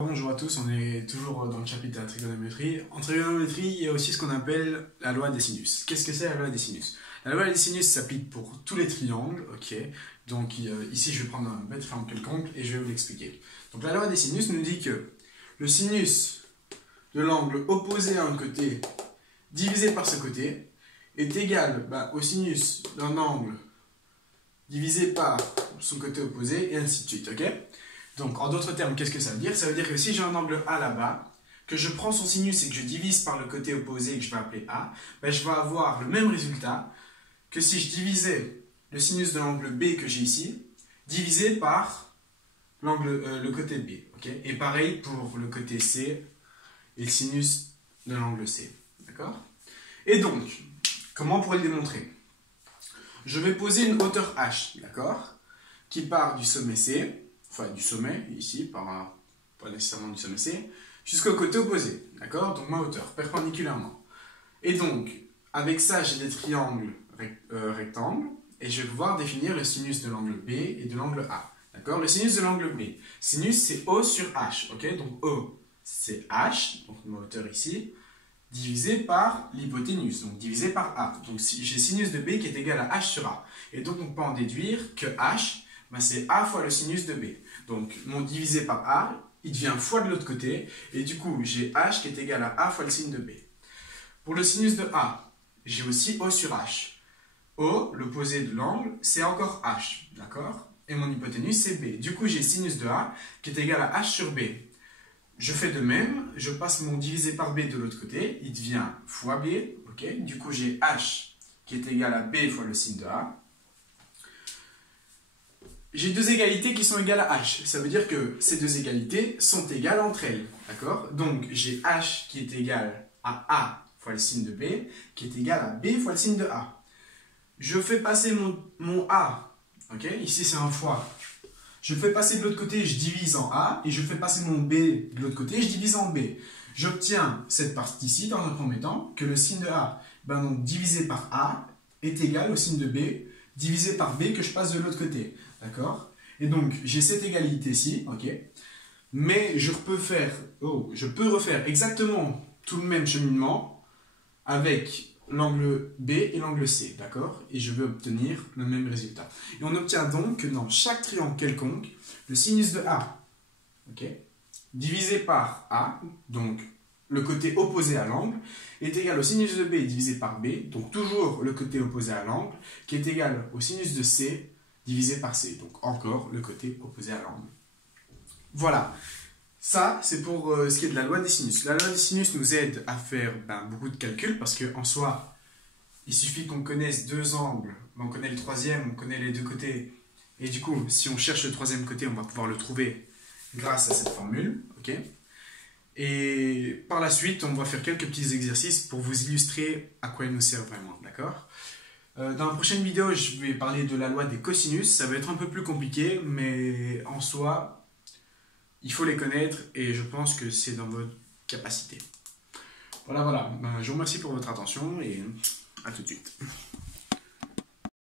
Bonjour à tous, on est toujours dans le chapitre de la trigonométrie. En trigonométrie, il y a aussi ce qu'on appelle la loi des sinus. Qu'est-ce que c'est la loi des sinus? La loi des sinus s'applique pour tous les triangles, ok? Donc ici, je vais prendre un bête triangle quelconque et je vais vous l'expliquer. Donc la loi des sinus nous dit que le sinus de l'angle opposé à un côté divisé par ce côté est égal au sinus d'un angle divisé par son côté opposé et ainsi de suite, ok? Donc, en d'autres termes, qu'est-ce que ça veut dire? Ça veut dire que si j'ai un angle A là-bas, que je prends son sinus et que je divise par le côté opposé que je vais appeler A, je vais avoir le même résultat que si je divisais le sinus de l'angle B que j'ai ici, divisé par le côté B. Okay? Et pareil pour le côté C et le sinus de l'angle C. D'accord? Et donc, comment on pourrait le démontrer? Je vais poser une hauteur H, d'accord? Qui part du sommet C, enfin du sommet, ici, pas nécessairement du sommet C, jusqu'au côté opposé, d'accord? Donc ma hauteur, perpendiculairement. Et donc, avec ça, j'ai des triangles rectangles, et je vais pouvoir définir le sinus de l'angle B et de l'angle A, d'accord? Le sinus de l'angle B, sinus c'est O sur H, ok? Donc O, c'est H, donc ma hauteur ici, divisé par l'hypoténuse, donc divisé par A. Donc j'ai sinus de B qui est égal à H sur A. Et donc on peut en déduire que H, c'est A fois le sinus de B. Donc mon divisé par A, il devient fois de l'autre côté, et du coup j'ai H qui est égal à A fois le sin de B. Pour le sinus de A, j'ai aussi O sur H. O, l'opposé de l'angle, c'est encore H, d'accord? Et mon hypoténuse c'est B. Du coup j'ai sinus de A qui est égal à H sur B. Je fais de même, je passe mon divisé par B de l'autre côté, il devient fois B, ok? Du coup j'ai H qui est égal à B fois le sin de A. J'ai deux égalités qui sont égales à H. Ça veut dire que ces deux égalités sont égales entre elles. D'accord? Donc, j'ai H qui est égal à A fois le sin de B, qui est égal à B fois le sin de A. Je fais passer mon A. Ok? Ici, c'est un fois. Je fais passer de l'autre côté, je divise en A. Et je fais passer mon B de l'autre côté, je divise en B. J'obtiens cette partie-ci, dans un premier temps, que le sin de A, donc, divisé par A, est égal au sin de B, divisé par B que je passe de l'autre côté. D'accord? Et donc, j'ai cette égalité-ci, ok? Mais je peux refaire exactement tout le même cheminement avec l'angle B et l'angle C, d'accord? Et je vais obtenir le même résultat. Et on obtient donc que dans chaque triangle quelconque, le sinus de A, ok, divisé par A, donc le côté opposé à l'angle, est égal au sinus de B divisé par B, donc toujours le côté opposé à l'angle, qui est égal au sinus de C divisé par C, donc encore le côté opposé à l'angle. Voilà, ça c'est pour ce qui est de la loi des sinus. La loi des sinus nous aide à faire beaucoup de calculs, parce qu'en soi, il suffit qu'on connaisse deux angles, on connaît le troisième, on connaît les deux côtés, et du coup, si on cherche le troisième côté, on va pouvoir le trouver grâce à cette formule, ok? Et par la suite, on va faire quelques petits exercices pour vous illustrer à quoi il nous sert vraiment, d'accord? Dans la prochaine vidéo, je vais parler de la loi des cosinus. Ça va être un peu plus compliqué, mais en soi, il faut les connaître et je pense que c'est dans votre capacité. Voilà. Je vous remercie pour votre attention et à tout de suite.